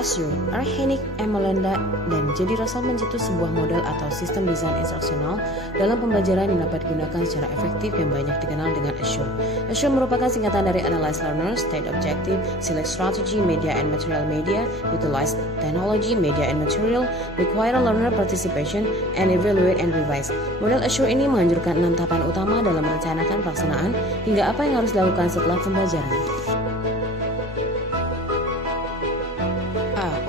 Assure, Archenic, Emelenda, dan jadi Russell mencetus sebuah model atau sistem desain instruksional dalam pembelajaran yang dapat digunakan secara efektif yang banyak dikenal dengan Assure. Assure merupakan singkatan dari Analyze Learner, State Objective, Select Strategy, Media and Material Media, Utilize Technology, Media and Material, Require Learner Participation, and Evaluate and Revise. Model Assure ini menganjurkan 6 tahapan utama dalam merencanakan pelaksanaan hingga apa yang harus dilakukan setelah pembelajaran.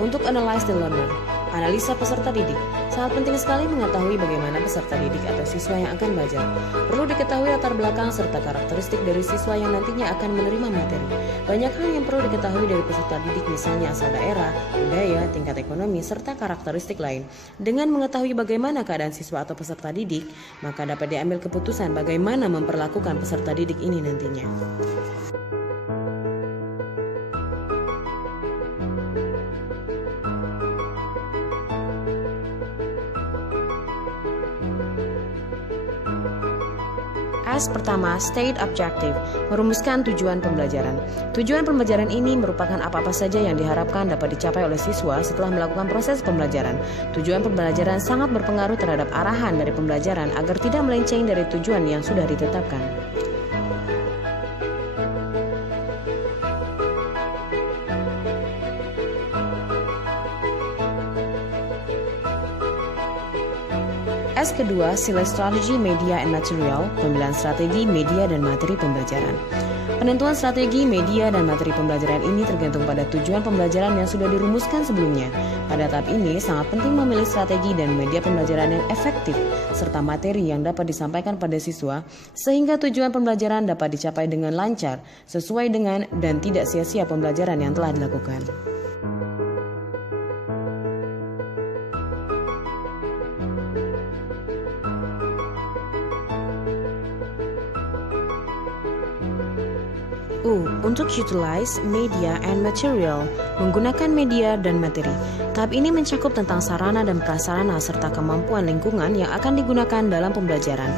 Untuk Analyze the Learner, analisa peserta didik. Sangat penting sekali mengetahui bagaimana peserta didik atau siswa yang akan belajar. Perlu diketahui latar belakang serta karakteristik dari siswa yang nantinya akan menerima materi. Banyak hal yang perlu diketahui dari peserta didik, misalnya asal daerah, budaya, tingkat ekonomi, serta karakteristik lain. Dengan mengetahui bagaimana keadaan siswa atau peserta didik, maka dapat diambil keputusan bagaimana memperlakukan peserta didik ini nantinya. S. Pertama, State Objective, merumuskan tujuan pembelajaran. Tujuan pembelajaran ini merupakan apa-apa saja yang diharapkan dapat dicapai oleh siswa setelah melakukan proses pembelajaran. Tujuan pembelajaran sangat berpengaruh terhadap arahan dari pembelajaran agar tidak melenceng dari tujuan yang sudah ditetapkan. S. Kedua, Select Strategy, Media and Material, pemilihan strategi, media, dan materi pembelajaran. Penentuan strategi, media, dan materi pembelajaran ini tergantung pada tujuan pembelajaran yang sudah dirumuskan sebelumnya. Pada tahap ini, sangat penting memilih strategi dan media pembelajaran yang efektif, serta materi yang dapat disampaikan pada siswa, sehingga tujuan pembelajaran dapat dicapai dengan lancar, sesuai dengan dan tidak sia-sia pembelajaran yang telah dilakukan. U. Untuk Utilize, Media and Material, menggunakan media dan materi. Tahap ini mencakup tentang sarana dan prasarana serta kemampuan lingkungan yang akan digunakan dalam pembelajaran.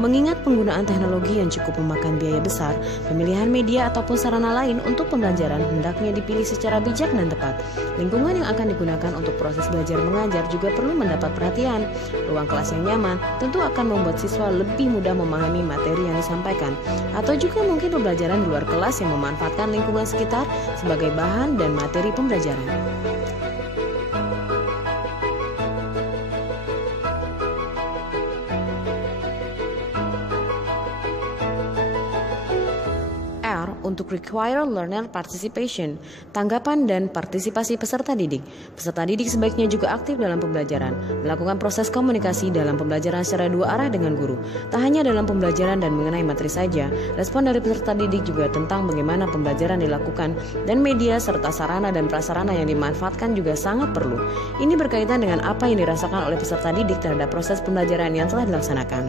Mengingat penggunaan teknologi yang cukup memakan biaya besar, pemilihan media ataupun sarana lain untuk pembelajaran hendaknya dipilih secara bijak dan tepat. Lingkungan yang akan digunakan untuk proses belajar mengajar juga perlu mendapat perhatian. Ruang kelas yang nyaman tentu akan membuat siswa lebih mudah memahami materi yang disampaikan, atau juga mungkin pembelajaran di luar kelas yang memanfaatkan lingkungan sekitar sebagai bahan dan materi pembelajaran. R. Untuk Require Learner Participation, tanggapan dan partisipasi peserta didik. Peserta didik sebaiknya juga aktif dalam pembelajaran, melakukan proses komunikasi dalam pembelajaran secara dua arah dengan guru. Tak hanya dalam pembelajaran dan mengenai materi saja, respon dari peserta didik juga tentang bagaimana pembelajaran dilakukan dan media serta sarana dan prasarana yang dimanfaatkan juga sangat perlu. Ini berkaitan dengan apa yang dirasakan oleh peserta didik terhadap proses pembelajaran yang telah dilaksanakan.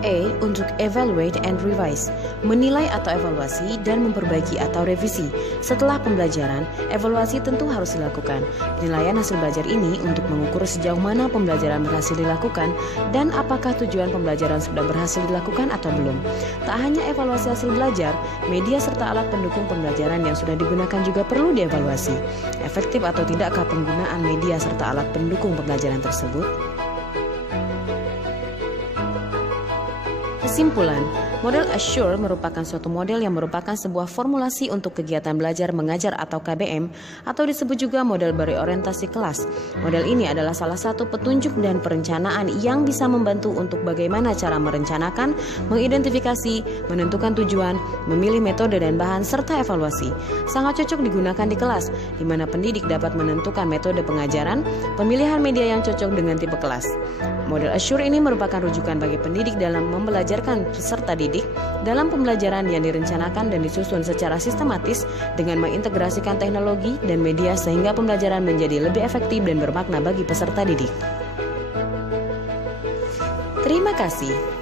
E. Untuk Evaluate and Revise, menilai atau evaluasi dan memperbaiki atau revisi. Setelah pembelajaran, evaluasi tentu harus dilakukan. Penilaian hasil belajar ini untuk mengukur sejauh mana pembelajaran berhasil dilakukan dan apakah tujuan pembelajaran sudah berhasil dilakukan atau belum. Tak hanya evaluasi hasil belajar, media serta alat pendukung pembelajaran yang sudah digunakan juga perlu dievaluasi. Efektif atau tidakkah penggunaan media serta alat pendukung pembelajaran tersebut? Kesimpulan, model Assure merupakan suatu model yang merupakan sebuah formulasi untuk kegiatan belajar mengajar atau KBM, atau disebut juga model berorientasi kelas. Model ini adalah salah satu petunjuk dan perencanaan yang bisa membantu untuk bagaimana cara merencanakan, mengidentifikasi, menentukan tujuan, memilih metode dan bahan, serta evaluasi. Sangat cocok digunakan di kelas, di mana pendidik dapat menentukan metode pengajaran, pemilihan media yang cocok dengan tipe kelas. Model Assure ini merupakan rujukan bagi pendidik dalam membelajarkan peserta didik dalam pembelajaran yang direncanakan dan disusun secara sistematis dengan mengintegrasikan teknologi dan media sehingga pembelajaran menjadi lebih efektif dan bermakna bagi peserta didik. Terima kasih.